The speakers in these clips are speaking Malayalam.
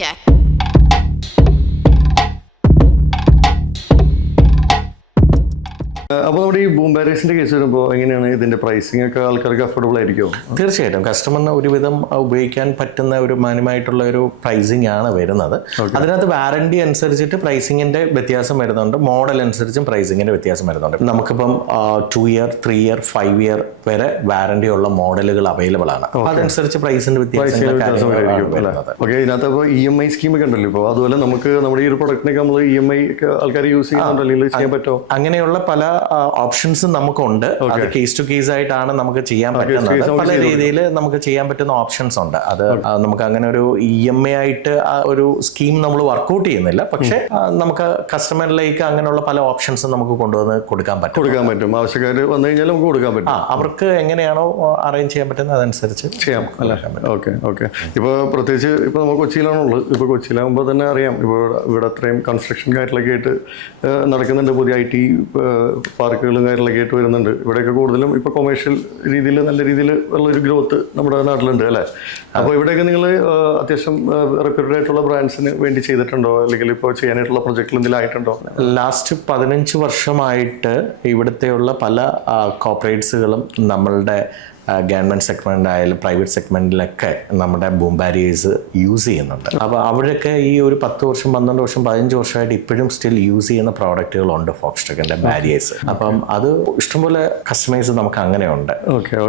Yeah. അപ്പോൾ നമ്മുടെ ഈ ബൂം ബാരിയേഴ്സിന്റെ കേസ് വരുമ്പോൾ എങ്ങനെയാണ് ഇതിന്റെ പ്രൈസിംഗ് ഒക്കെ ആൾക്കാർക്ക് അഫോർഡബിൾ ആയിരിക്കുമോ? തീർച്ചയായിട്ടും കസ്റ്റമറിന് ഒരുവിധം ഉപയോഗിക്കാൻ പറ്റുന്ന ഒരു മാന്യമായിട്ടുള്ള ഒരു പ്രൈസിംഗ് ആണ് വരുന്നത്. അതിനകത്ത് വാറണ്ടി അനുസരിച്ചിട്ട് പ്രൈസിങ്ങിന്റെ വ്യത്യാസം വരുന്നുണ്ട്, മോഡൽ അനുസരിച്ചും പ്രൈസിങ്ങിന്റെ വ്യത്യാസം വരുന്നുണ്ട്. നമുക്കിപ്പം 2 ഇയർ 3 ഇയർ 5 ഇയർ വരെ വാറണ്ടി ഉള്ള മോഡലുകൾ അവൈലബിൾ ആണ്. അതനുസരിച്ച് പ്രൈസിന്റെ വ്യത്യാസം വരുന്നത്. ഓക്കെ, ഇതിനകത്ത് ഇപ്പോൾ EMI സ്കീം ഒക്കെ ഉണ്ടല്ലോ. ഇപ്പോൾ അതുപോലെ നമുക്ക് നമ്മുടെ ഈ ഒരു പ്രൊഡക്റ്റിനൊക്കെ നമ്മൾ EMI ആൾക്കാർ യൂസ് ചെയ്യുന്നുണ്ടല്ലോ, ചെയ്യാൻ പറ്റുമോ? അങ്ങനെയുള്ള പല ഓപ്ഷൻസും നമുക്കുണ്ട്. അത് കേസ് ടു കേസ് ആയിട്ടാണ് നമുക്ക് ചെയ്യാൻ പറ്റുന്നത്. പല രീതിയിൽ നമുക്ക് ചെയ്യാൻ പറ്റുന്ന ഓപ്ഷൻസ് ഉണ്ട്. അത് നമുക്ക് അങ്ങനെ ഒരു EMI ആയിട്ട് ഒരു സ്കീം നമ്മൾ വർക്ക്ഔട്ട് ചെയ്യുന്നില്ല, പക്ഷെ നമുക്ക് കസ്റ്റമറിലേക്ക് അങ്ങനെയുള്ള പല ഓപ്ഷൻസും നമുക്ക് കൊണ്ടുവന്ന് കൊടുക്കാൻ പറ്റും. ആവശ്യക്കാർ വന്നു കഴിഞ്ഞാൽ നമുക്ക് കൊടുക്കാൻ പറ്റും. അവർക്ക് എങ്ങനെയാണോ അറേഞ്ച് ചെയ്യാൻ പറ്റുന്നത് അതനുസരിച്ച് ചെയ്യാം. ഓക്കെ. ഇപ്പോൾ പ്രത്യേകിച്ച് ഇപ്പോൾ നമ്മൾ കൊച്ചിയിലാണുള്ളത്. ഇപ്പോൾ കൊച്ചിയിലാകുമ്പോൾ തന്നെ അറിയാം, ഇവിടെ അത്രയും കൺസ്ട്രക്ഷൻ കാര്യങ്ങളൊക്കെ ആയിട്ട് നടക്കുന്നുണ്ട്. പുതിയ IT പാർക്കുകളും കാര്യങ്ങളൊക്കെ ആയിട്ട് വരുന്നുണ്ട്. ഇവിടെയൊക്കെ കൂടുതലും ഇപ്പോൾ കൊമേഴ്ഷ്യൽ രീതിയിൽ നല്ല രീതിയിൽ ഉള്ളൊരു ഗ്രോത്ത് നമ്മുടെ നാട്ടിലുണ്ട് അല്ലേ? അപ്പോൾ ഇവിടെയൊക്കെ നിങ്ങൾ അത്യാവശ്യം റെപ്യൂട്ടഡ് ആയിട്ടുള്ള ബ്രാൻഡ്സിന് വേണ്ടി ചെയ്തിട്ടുണ്ടോ, അല്ലെങ്കിൽ ഇപ്പോൾ ചെയ്യാനായിട്ടുള്ള പ്രൊജക്റ്റിൽ എന്തെങ്കിലും ആയിട്ടുണ്ടോ? ലാസ്റ്റ് 15 വർഷമായിട്ട് ഇവിടുത്തെയുള്ള പല കോർപ്പറേറ്റ്സുകളും നമ്മളുടെ ഗവൺമെൻറ് സെഗ്മെൻ്റ് ആയാലും പ്രൈവറ്റ് സെഗ്മെൻറ്റിലൊക്കെ നമ്മുടെ ബൂം ബാരിയേഴ്സ് യൂസ് ചെയ്യുന്നുണ്ട്. അപ്പോൾ അവിടെയൊക്കെ ഈ ഒരു 10 വർഷം 12 വർഷം 15 വർഷമായിട്ട് ഇപ്പോഴും സ്റ്റിൽ യൂസ് ചെയ്യുന്ന പ്രോഡക്റ്റുകളുണ്ട് ഫോക്സ്ടെക്കിൻ്റെ ബാരിയേഴ്സ്. അപ്പം അത് ഇഷ്ടംപോലെ കസ്റ്റമൈസ് നമുക്ക് അങ്ങനെയുണ്ട്.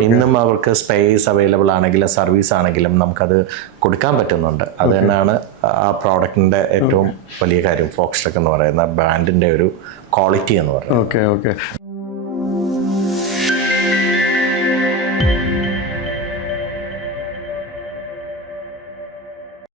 ഇന്നും അവർക്ക് സ്പേസ് അവൈലബിൾ ആണെങ്കിലും സർവീസ് ആണെങ്കിലും നമുക്കത് കൊടുക്കാൻ പറ്റുന്നുണ്ട്. അത് തന്നെയാണ് ആ പ്രോഡക്റ്റിൻ്റെ ഏറ്റവും വലിയ കാര്യം, ഫോക്സ്ടെക് എന്ന് പറയുന്ന ബ്രാൻഡിൻ്റെ ഒരു ക്വാളിറ്റി എന്ന് പറയുന്നത്. ഓക്കെ.